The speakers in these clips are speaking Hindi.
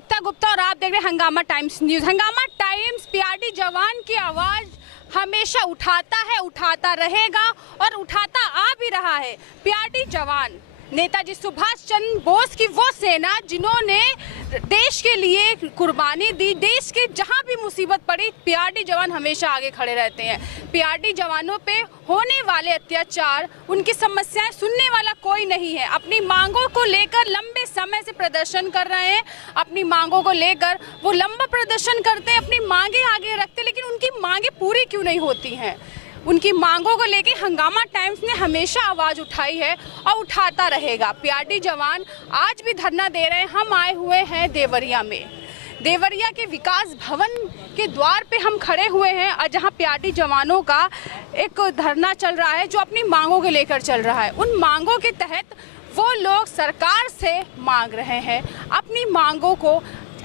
एकता गुप्ता और आप देख रहे हैं हंगामा टाइम्स न्यूज़। हंगामा टाइम्स पीआरडी जवान की आवाज़ हमेशा उठाता है, उठाता रहेगा और उठाता आ भी रहा है। पीआरडी जवान नेताजी सुभाष चंद्र बोस की वो सेना जिन्होंने देश के लिए कुर्बानी दी, देश के जहां भी मुसीबत पड़ी पीआरडी जवान हमेशा आगे खड़े रहते हैं। पीआरडी जवानों पे होने वाले अत्याचार, उनकी समस्याएं सुनने वाला कोई नहीं है। अपनी मांगों को लेकर लंबे समय से प्रदर्शन कर रहे हैं, अपनी मांगों को लेकर वो लंबा प्रदर्शन करते हैं, अपनी मांगे आगे रखते, लेकिन उनकी मांगे पूरी क्यों नहीं होती हैं? उनकी मांगों को लेकर हंगामा टाइम्स ने हमेशा आवाज़ उठाई है और उठाता रहेगा। पीआरडी जवान आज भी धरना दे रहे हैं। हम आए हुए हैं देवरिया में, देवरिया के विकास भवन के द्वार पे हम खड़े हुए हैं और जहां पीआरडी जवानों का एक धरना चल रहा है जो अपनी मांगों को लेकर चल रहा है। उन मांगों के तहत वो लोग सरकार से मांग रहे हैं अपनी मांगों को।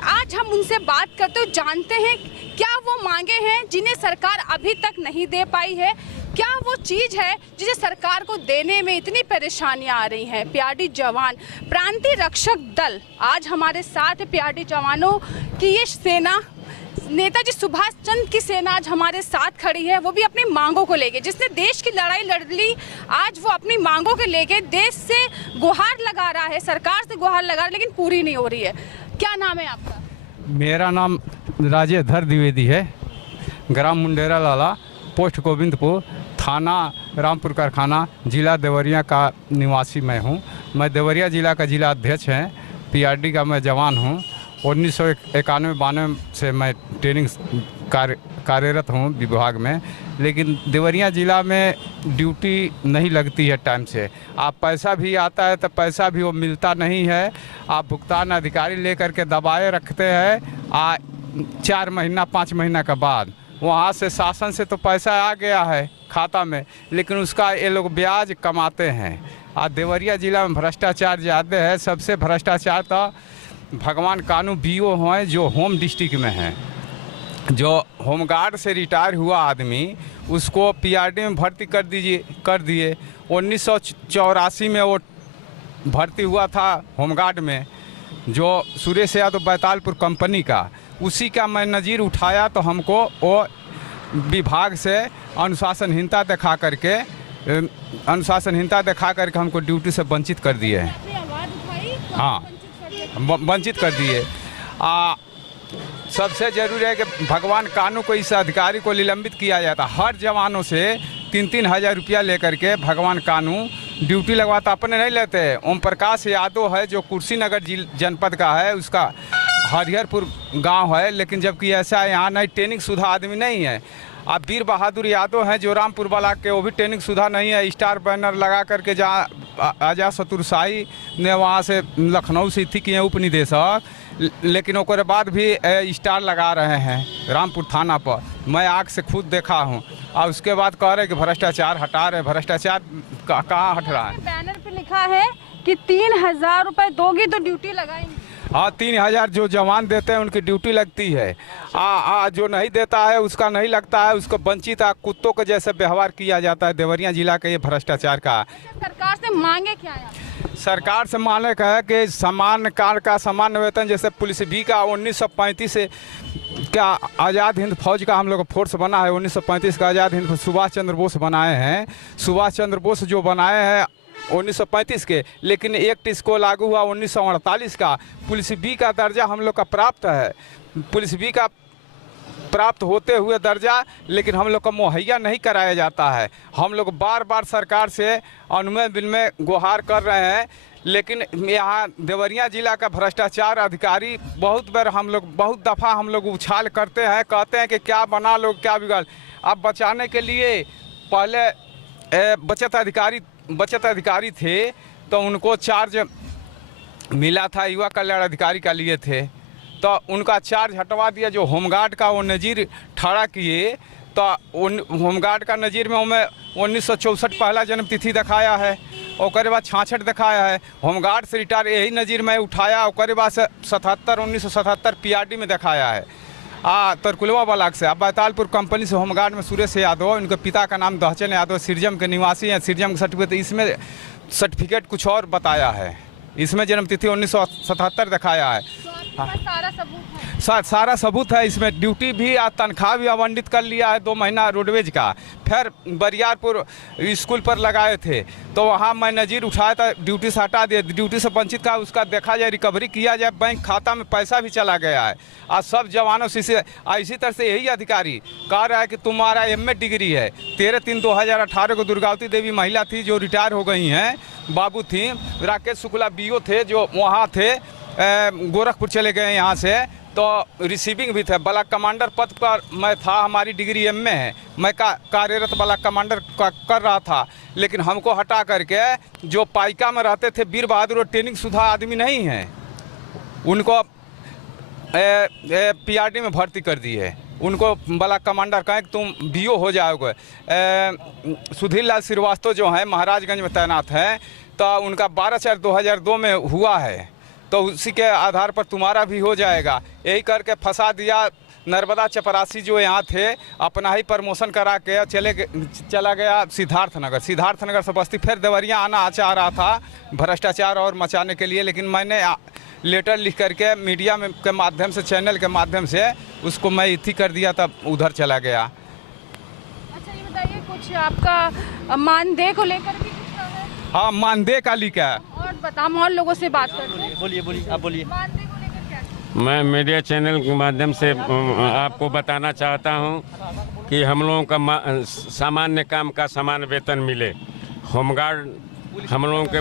आज हम उनसे बात करते हुए जानते हैं क्या वो मांगे हैं जिन्हें सरकार अभी तक नहीं दे पाई है, क्या वो चीज़ है जिसे सरकार को देने में इतनी परेशानियां आ रही हैं। पीआरडी जवान प्रांतीय रक्षक दल आज हमारे साथ है। पीआरडी जवानों की ये सेना, नेताजी सुभाष चंद्र की सेना आज हमारे साथ खड़ी है, वो भी अपनी मांगों को लेके, जिसने देश की लड़ाई लड़ ली, आज वो अपनी मांगों के लेके देश से गुहार लगा रहा है, सरकार से गुहार लगा रहा है, लेकिन पूरी नहीं हो रही है। क्या नाम है आपका? मेरा नाम राजेश धर द्विवेदी है। ग्राम मुंडेरा लाला, पोस्ट गोविंदपुर, थाना रामपुर कारखाना, जिला देवरिया का निवासी मैं हूँ। मैं देवरिया जिला का जिला अध्यक्ष हैं। पीआरडी का मैं जवान हूँ। 1991-92 से मैं ट्रेनिंग कार्यरत हूँ विभाग में, लेकिन देवरिया ज़िला में ड्यूटी नहीं लगती है टाइम से। आप पैसा भी आता है तो पैसा भी वो मिलता नहीं है। आप भुगतान अधिकारी लेकर के दबाए रखते हैं 4 महीना 5 महीना के बाद। वहाँ से शासन से तो पैसा आ गया है खाता में, लेकिन उसका ये लोग ब्याज कमाते हैं। आज देवरिया ज़िला में भ्रष्टाचार ज़्यादा है। सबसे भ्रष्टाचार तो भगवान कानू बीओ हैं जो होम डिस्ट्रिक्ट में हैं। जो होमगार्ड से रिटायर हुआ आदमी, उसको पीआरडी में भर्ती कर दिए। 1984 में वो भर्ती हुआ था होमगार्ड में, जो सुरेश यादव बैतालपुर कंपनी का, उसी का मैं नज़ीर उठाया तो हमको वो विभाग से अनुशासनहीनता दिखा करके हमको ड्यूटी से वंचित कर दिए हैं। हाँ, वंचित कर दिए। सबसे ज़रूरी है कि भगवान कानू को, इस अधिकारी को निलंबित किया जाता। हर जवानों से 3-3 हज़ार रुपया लेकर के भगवान कानू ड्यूटी लगवाता, अपने नहीं लेते। ओम प्रकाश यादव है जो कुर्सीनगर जनपद का है, उसका हरिहरपुर गांव है, लेकिन जबकि ऐसा यहाँ नहीं, ट्रेनिंग शुदा आदमी नहीं है। अब वीर बहादुर यादव हैं जो रामपुर ब्लॉक के, वो भी ट्रेनिंग शुदा नहीं है। स्टार बैनर लगा करके जहाँ आजाद शत्रुशाही ने वहाँ से लखनऊ से थी कि हैं उपनिदेशक, लेकिन उसके बाद भी स्टार लगा रहे हैं रामपुर थाना पर। मैं आँख से खुद देखा हूँ। और उसके बाद कह रहे कि भ्रष्टाचार हटा रहे। भ्रष्टाचार कहाँ हट रहा है? बैनर पे लिखा है कि 3,000 रुपये दोगे तो ड्यूटी लगाएंगे। हाँ, 3,000 जो जवान देते हैं उनकी ड्यूटी लगती है। जो नहीं देता है उसका नहीं लगता है, उसको वंचित कुत्तों के जैसे व्यवहार किया जाता है। देवरिया जिला के ये भ्रष्टाचार का। सरकार से मांगे क्या है? सरकार से मांगे का है कि समान कार्य का समान वेतन, जैसे पुलिस भी का 1935 से क्या आज़ाद हिंद फौज का हम लोग फोर्स बना है। 1935 का आज़ाद हिंद सुभाष चंद्र बोस बनाए हैं। सुभाष चंद्र बोस जो बनाए हैं 1935 के, लेकिन एक्ट इसको लागू हुआ 1948 का। पुलिस बी का दर्जा हम लोग का प्राप्त है। पुलिस बी का प्राप्त होते हुए दर्जा लेकिन हम लोग को मुहैया नहीं कराया जाता है। हम लोग बार बार सरकार से अनुमय विनिमय गुहार कर रहे हैं, लेकिन यहाँ देवरिया जिला का भ्रष्टाचार अधिकारी बहुत दफ़ा हम लोग उछाल करते हैं, कहते हैं कि क्या बना लो क्या बिगाड़। अब बचाने के लिए पहले बचत अधिकारी थे तो उनको चार्ज मिला था, युवा कल्याण अधिकारी का लिए थे, तो उनका चार्ज हटवा दिया। जो होमगार्ड का वो नज़ीर ठड़ा किए, तो होमगार्ड का नज़ीर में हमें 1964 पहला जन्म तिथि दिखाया है, और बाद 66 दिखाया है। होमगार्ड से रिटायर यही नज़ीर में उठाया, और बाद से 1977 पीआरडी में दिखाया है। तरकुलवा ब्लॉक से। अब बैतालपुर कंपनी से होमगार्ड में सुरेश यादव, उनके पिता का नाम दहचन यादव, सिरजम के निवासी हैं। सिरजम का सर्टिफिकेट, इसमें सर्टिफिकेट कुछ और बताया है, इसमें जन्मतिथि 1977 दिखाया है। पास सारा सबूत है? सारा सबूत है इसमें। ड्यूटी भी और तनख्वाह भी आवंटित कर लिया है 2 महीना रोडवेज का। फिर बरियारपुर स्कूल पर लगाए थे तो वहाँ मैं नज़ीर उठाया था, ड्यूटी से हटा दिया, ड्यूटी से वंचित का उसका देखा जाए, रिकवरी किया जाए, बैंक खाता में पैसा भी चला गया है। आज सब जवानों से इसी तरह से यही अधिकारी कह रहा है कि तुम्हारा MA डिग्री है। 13/3/2018 को दुर्गावती देवी महिला थी जो रिटायर हो गई हैं, बाबू थी, राकेश शुक्ला BO थे जो वहाँ थे, गोरखपुर चले गए यहाँ से, तो रिसीविंग भी थे। ब्लॉक कमांडर पद पर मैं था, हमारी डिग्री MA है, मैं कार्यरत ब्लॉक कमांडर कर रहा था। लेकिन हमको हटा करके जो पाइका में रहते थे वीर बहादुर और ट्रेनिंग सुधा आदमी नहीं हैं, उनको PRD में भर्ती कर दी है। उनको ब्लॉक कमांडर कहें कि तुम BO हो जाओगे। सुधीर लाल श्रीवास्तव जो हैं महाराजगंज में तैनात हैं, तो उनका 12/4/2002 में हुआ है, तो उसी के आधार पर तुम्हारा भी हो जाएगा। यही करके फंसा दिया। नर्मदा चपरासी जो यहाँ थे अपना ही प्रमोशन करा के चला गया सिद्धार्थ नगर से बस्ती, फिर देवरिया आना चाह रहा था भ्रष्टाचार और मचाने के लिए। लेकिन मैंने लेटर लिख करके मीडिया में के माध्यम से, चैनल के माध्यम से उसको मैं इथी कर दिया, तब उधर चला गया। अच्छा ये बताइए, कुछ आपका मानदेय को लेकर भी कुछ है? हाँ, मानदेय का लिखा है। और बताओ, और लोगों से बात करते हैं। बोलिए आप बोलिए। मानदेय को लेकर क्या? मैं मीडिया चैनल के माध्यम से आपको बताना चाहता हूं कि हम लोगों का सामान्य काम का समान वेतन मिले। होमगार्ड हम लोगों के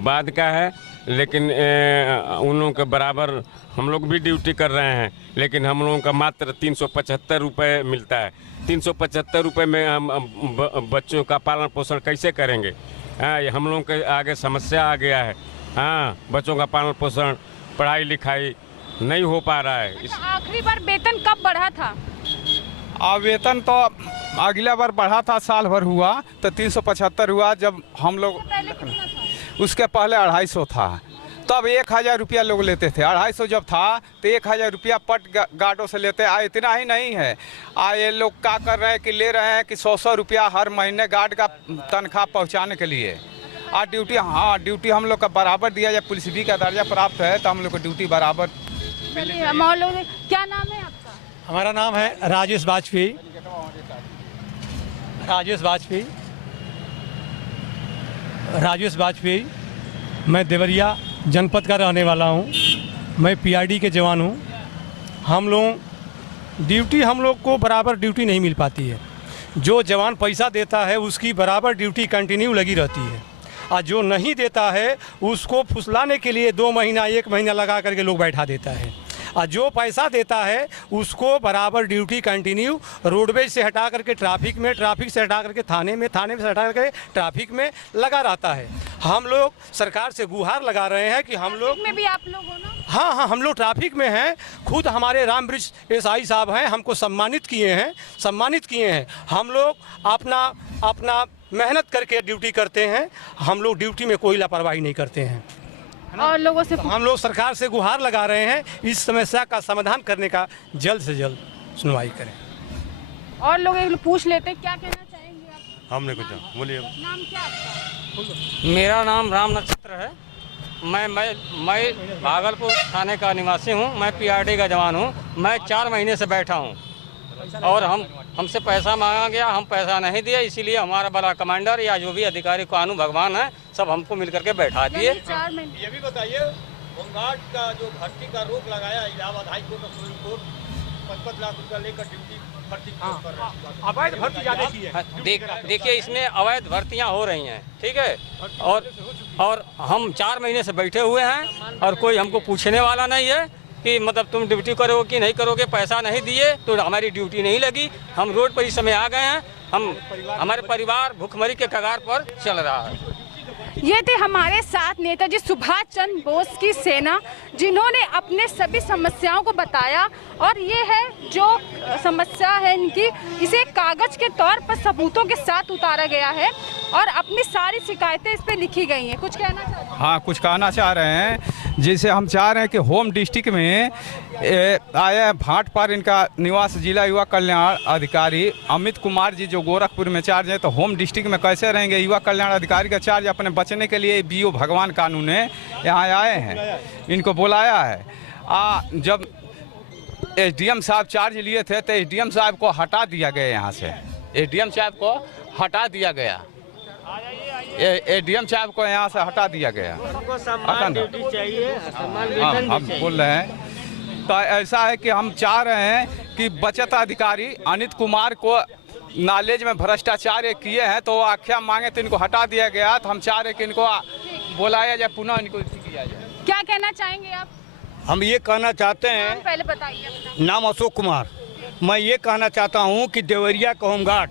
बाद का है, लेकिन उन लोगों के बराबर हम लोग भी ड्यूटी कर रहे हैं, लेकिन हम लोगों का मात्र 375 रुपये मिलता है। 375 रुपये में हम बच्चों का पालन पोषण कैसे करेंगे? हाँ, ये हम लोगों के आगे समस्या आ गया है। हाँ, बच्चों का पालन पोषण, पढ़ाई लिखाई नहीं हो पा रहा है। अच्छा, आखिरी बार वेतन कब बढ़ा था? वेतन तो अगला बार बढ़ा था, साल भर हुआ तो 375 हुआ। जब हम लोग पहले कितना था? उसके पहले 250 था, तब 1000 रुपया लोग लेते थे। 250 जब था तो 1000 रुपया पट गार्डों से लेते। इतना ही नहीं है, ये लोग क्या कर रहे हैं कि ले रहे हैं कि 100 रुपया हर महीने गार्ड का तनख्वाह पहुंचाने के लिए। ड्यूटी, हाँ ड्यूटी हम लोग का बराबर दिया जाए। पुलिस भी का दर्जा प्राप्त है तो हम लोग को ड्यूटी बराबर। क्या नाम है आपका? हमारा नाम है राजेश वाजपेयी। मैं देवरिया जनपद का रहने वाला हूँ। मैं PRD के जवान हूँ। हम लोग को बराबर ड्यूटी नहीं मिल पाती है। जो जवान पैसा देता है उसकी बराबर ड्यूटी कंटिन्यू लगी रहती है, और जो नहीं देता है उसको फुसलाने के लिए 2 महीना 1 महीना लगा करके लोग बैठा देता है। और जो पैसा देता है उसको बराबर ड्यूटी कंटिन्यू रोडवेज से हटा करके ट्रैफिक में, ट्रैफिक से हटा करके थाने में, थाने से हटा करके ट्रैफिक में लगा रहता है। हम लोग सरकार से गुहार लगा रहे हैं कि हम लोग में भी आप लोग हो ना? हाँ, हम लोग ट्रैफिक में हैं। खुद हमारे रामबृक्ष SI साहब हैं, हमको सम्मानित किए हैं। हम लोग अपना मेहनत करके ड्यूटी करते हैं। हम लोग ड्यूटी में कोई लापरवाही नहीं करते हैं। और लोगों से हम लोग सरकार से गुहार लगा रहे हैं इस समस्या का समाधान करने का जल्द से जल्द सुनवाई करें। और लोग एक पूछ लेते हैं, क्या कहना चाहेंगे आप? हमने कुछ बोलिए। नाम क्या आपका? मेरा नाम राम नक्षत्र है। मैं भागलपुर थाने का निवासी हूँ। मैं PRD का जवान हूँ। मैं 4 महीने से बैठा हूँ और हमसे पैसा मांगा गया, हम पैसा नहीं दिए, इसीलिए हमारा बड़ा कमांडर या जो भी अधिकारी कानून भगवान है सब हमको मिल करके बैठा दिए। 4 महीने। ये भी बताइए, होमगार्ड का जो भर्ती का रोक लगाया इलाहाबाद हाई कोर्ट और सुप्रीम कोर्ट, 55 लाख रुपया लेकर ड्यूटी भर्ती कर रहे हैं। अवैध भर्ती ज़्यादा की है। देखिए, इसमें अवैध भर्तियाँ हो रही हैं, ठीक है। और हम 4 महीने से बैठे हुए हैं और कोई हमको पूछने वाला नहीं है कि मतलब तुम ड्यूटी करोगे कि नहीं करोगे। पैसा नहीं दिए तो हमारी ड्यूटी नहीं लगी। हम रोड पर इस समय आ गए हैं। हमारे परिवार भूखमरी के कगार पर चल रहा है। ये थे हमारे साथ नेताजी सुभाष चंद्र बोस की सेना, जिन्होंने अपने सभी समस्याओं को बताया। और ये है जो समस्या है इनकी, इसे कागज के तौर पर सबूतों के साथ उतारा गया है और अपनी सारी शिकायतें इस पे लिखी गई हैं। कुछ कहना चाहते हैं? हाँ, कुछ कहना चाह रहे हैं जैसे हम चाह रहे हैं कि होम डिस्ट्रिक्ट में आया भाट पर इनका निवास जिला युवा कल्याण अधिकारी अमित कुमार जी जो गोरखपुर में चार्ज है, तो होम डिस्ट्रिक्ट में कैसे रहेंगे? युवा कल्याण अधिकारी का चार्ज अपने बचने के लिए बीओ भगवान कानून ने यहाँ आए हैं, इनको बुलाया है। जब एसडीएम साहब चार्ज लिए थे तो एसडीएम साहब को हटा दिया गया, यहाँ से एसडीएम साहब को हटा दिया गया, एसडीएम साहब को यहाँ से हटा दिया गया। हम बोल रहे हैं तो ऐसा है कि हम चाह रहे हैं कि बचत अधिकारी अनित कुमार को नॉलेज में भ्रष्टाचार किए हैं तो आख्या मांगे तो इनको हटा दिया गया। तो हम चाह रहे हैं कि इनको बुलाया जाए, पुनः इनको किया जाए। क्या कहना चाहेंगे आप? हम ये कहना चाहते हैं, पहले बताइए। नाम अशोक कुमार। मैं ये कहना चाहता हूँ कि देवरिया का होमगार्ड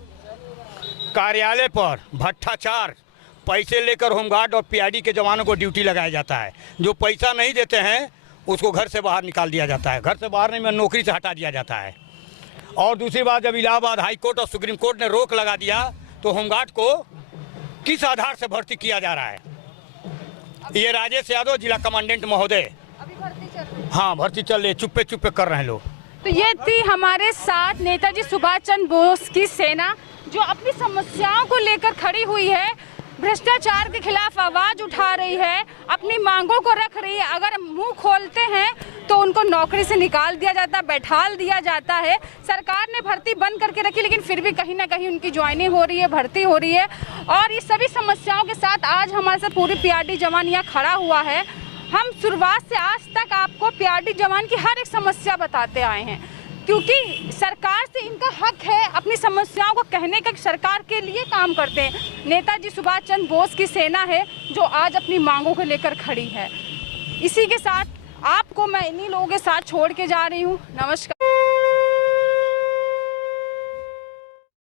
कार्यालय पर भ्रष्टाचार, पैसे लेकर होमगार्ड और पीआरडी के जवानों को ड्यूटी लगाया जाता है। जो पैसा नहीं देते हैं उसको घर से बाहर निकाल दिया जाता है, घर से बाहर नहीं, नौकरी से हटा दिया जाता है। और दूसरी बात, जब इलाहाबाद हाई कोर्ट और सुप्रीम कोर्ट ने रोक लगा दिया तो होमगार्ड को किस आधार से भर्ती किया जा रहा है? ये राजेश यादव जिला कमांडेंट महोदय, हाँ भर्ती चल रही, चुप्पे चुप्पे कर रहे हैं लोग। तो ये थी हमारे साथ नेताजी सुभाष चंद्र बोस की सेना जो अपनी समस्याओं को लेकर खड़ी हुई है, भ्रष्टाचार के खिलाफ आवाज उठा रही है, अपनी मांगों को रख रही है। अगर मुंह खोलते हैं तो उनको नौकरी से निकाल दिया जाता है, बैठाल दिया जाता है। सरकार ने भर्ती बंद करके रखी, लेकिन फिर भी कहीं ना कहीं उनकी ज्वाइनिंग हो रही है, भर्ती हो रही है। और ये सभी समस्याओं के साथ आज हमारे साथ पूरी पीआरडी जवान यहाँ खड़ा हुआ है। हम शुरुआत से आज तक आपको पीआरडी जवान की हर एक समस्या बताते आए हैं, क्योंकि सरकार से इनका हक है अपनी समस्याओं को कहने का, सरकार के लिए काम करते हैं। नेताजी सुभाष चंद्र बोस की सेना है जो आज अपनी मांगों को लेकर खड़ी है। इसी के साथ आपको मैं इन्हीं लोगों के साथ छोड़ के जा रही हूँ। नमस्कार।